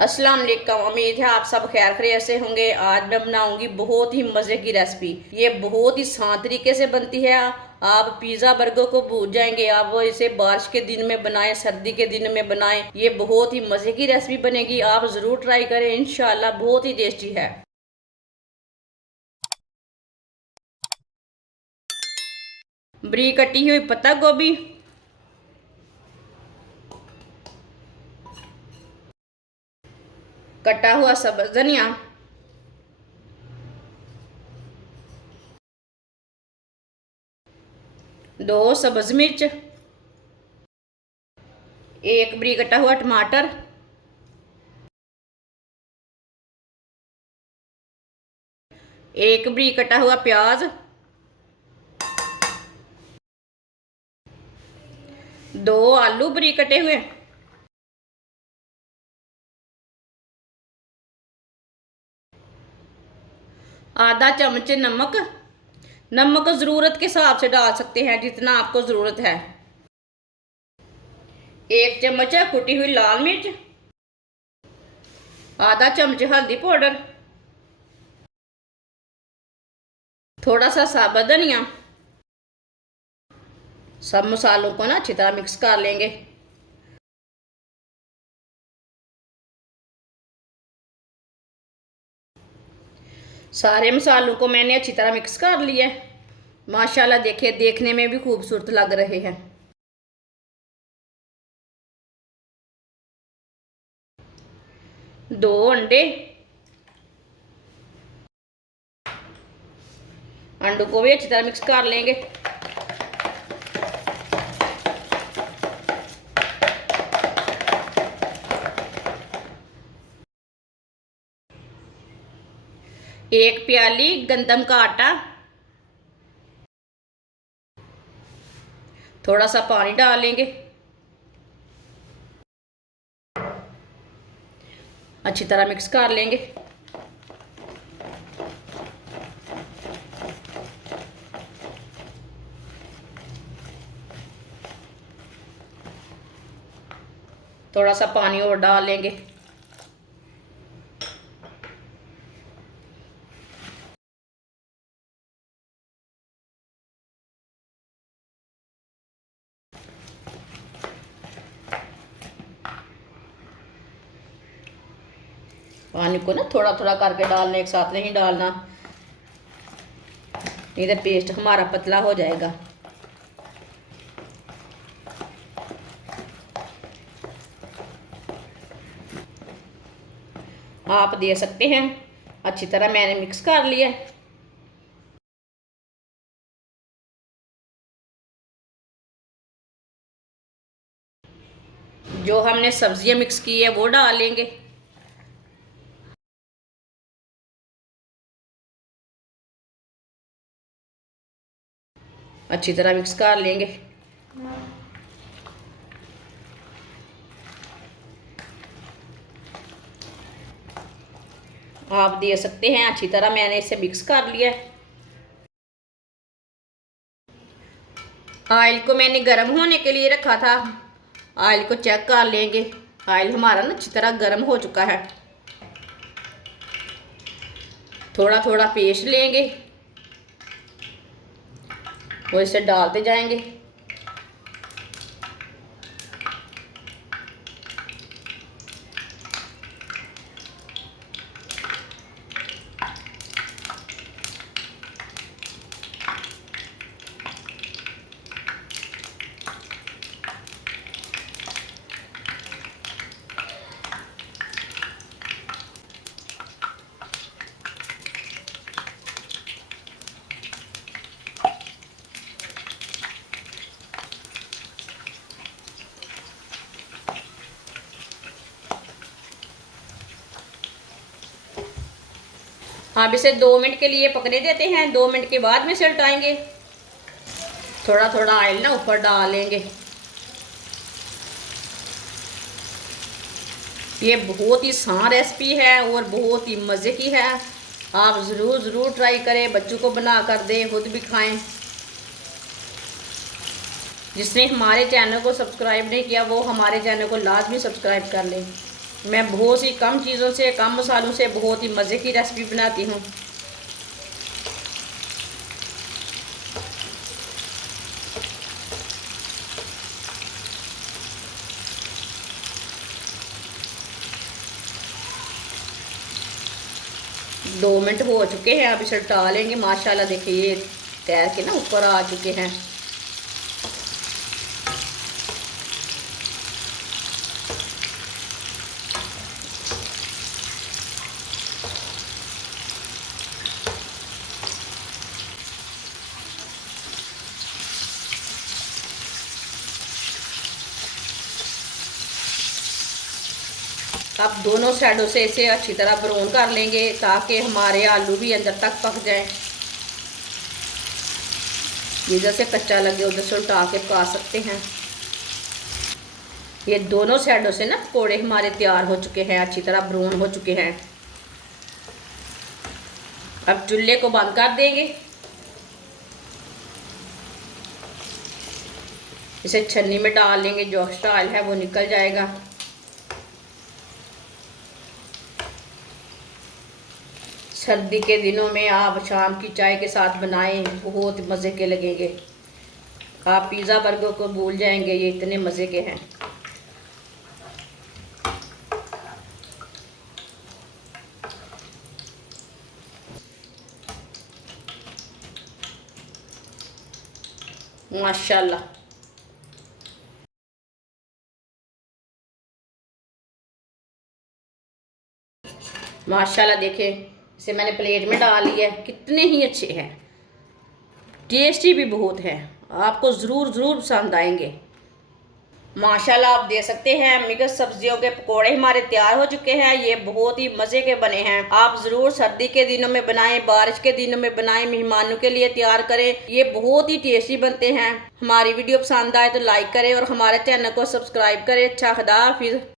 अस्सलाम वालेकुम। उम्मीद है आप सब खैर खैरियत से होंगे। आज मैं बनाऊंगी बहुत ही मज़े की रेसिपी। ये बहुत ही आसान तरीके से बनती है। आप पिज़्ज़ा बर्गर को भूल जाएंगे। आप इसे बारिश के दिन में बनाएं, सर्दी के दिन में बनाएं, ये बहुत ही मज़े की रेसिपी बनेगी। आप ज़रूर ट्राई करें, इंशाल्लाह बहुत ही टेस्टी है। बरीक कटी हुई पत्ता गोभी, कटा हुआ सब्ज़ धनिया, दो सब्ज़ मिर्च, एक बरीक कटा हुआ टमाटर, एक बरीक कटा हुआ प्याज, दो आलू बरीक कटे हुए, आधा चम्मच नमक। नमक ज़रूरत के हिसाब से डाल सकते हैं, जितना आपको ज़रूरत है। एक चम्मच कुटी हुई लाल मिर्च, आधा चम्मच हल्दी पाउडर, थोड़ा सा साबुत धनिया। सब मसालों को ना अच्छी तरह मिक्स कर लेंगे। सारे मसालों को मैंने अच्छी तरह मिक्स कर लिया है। माशाल्लाह देखिए, देखने में भी खूबसूरत लग रहे हैं। दो अंडे, अंडों को भी अच्छी तरह मिक्स कर लेंगे। एक प्याली गंदम का आटा, थोड़ा सा पानी डालेंगे, अच्छी तरह मिक्स कर लेंगे। थोड़ा सा पानी और डाल लेंगे। पानी को ना थोड़ा थोड़ा करके डालना, एक साथ नहीं डालना, नहीं तो पेस्ट हमारा पतला हो जाएगा। आप दे सकते हैं। अच्छी तरह मैंने मिक्स कर लिया। जो हमने सब्जियां मिक्स की है वो डालेंगे। अच्छी तरह मिक्स कर लेंगे। आप दे सकते हैं। अच्छी तरह मैंने इसे मिक्स कर लिया। ऑयल को मैंने गर्म होने के लिए रखा था। ऑयल को चेक कर लेंगे। ऑयल हमारा ना अच्छी तरह गर्म हो चुका है। थोड़ा थोड़ा पेस्ट लेंगे और इसे डालते जाएंगे। अब इसे 2 मिनट के लिए पकने देते हैं। 2 मिनट के बाद में इसे उल्टाएंगे। थोड़ा थोड़ा ऑयल ना ऊपर डालेंगे। ये बहुत ही आसान रेसिपी है और बहुत ही मज़े की है। आप ज़रूर ट्राई करें, बच्चों को बना कर दें, खुद भी खाएं। जिसने हमारे चैनल को सब्सक्राइब नहीं किया वो हमारे चैनल को लाजमी सब्सक्राइब कर लें। मैं बहुत सी कम चीज़ों से, कम मसालों से बहुत ही मज़े की रेसिपी बनाती हूँ। दो मिनट हो चुके हैं, अब इसे डालेंगे। माशाल्लाह देखिए ये तैर के ना ऊपर आ चुके हैं। अब दोनों साइडों से इसे अच्छी तरह ब्राउन कर लेंगे ताकि हमारे आलू भी अंदर तक पक जाएं। जिधर से कच्चा लगे उधर से उल्टा के पका सकते हैं। ये दोनों साइडों से ना पकौड़े हमारे तैयार हो चुके हैं, अच्छी तरह ब्राउन हो चुके हैं। अब चूल्हे को बंद कर देंगे। इसे छन्नी में डाल लेंगे, जो एक्स्ट्रा ऑयल है वो निकल जाएगा। सर्दी के दिनों में आप शाम की चाय के साथ बनाएं, बहुत मज़े के लगेंगे। आप पिज़्ज़ा बर्गर को भूल जाएंगे, ये इतने मज़े के हैं। माशाल्लाह। माशाल्लाह देखें, इसे मैंने प्लेट में डाल लिया है। कितने ही अच्छे हैं, टेस्टी भी बहुत है। आपको ज़रूर ज़रूर पसंद आएंगे। माशाल्लाह आप देख सकते हैं मिक्स सब्जियों के पकोड़े हमारे तैयार हो चुके हैं। ये बहुत ही मज़े के बने हैं। आप ज़रूर सर्दी के दिनों में बनाएं, बारिश के दिनों में बनाएं, मेहमानों के लिए तैयार करें। ये बहुत ही टेस्टी बनते हैं। हमारी वीडियो पसंद आए तो लाइक करें और हमारे चैनल को सब्सक्राइब करें। अच्छा, खुदा हाफिज़।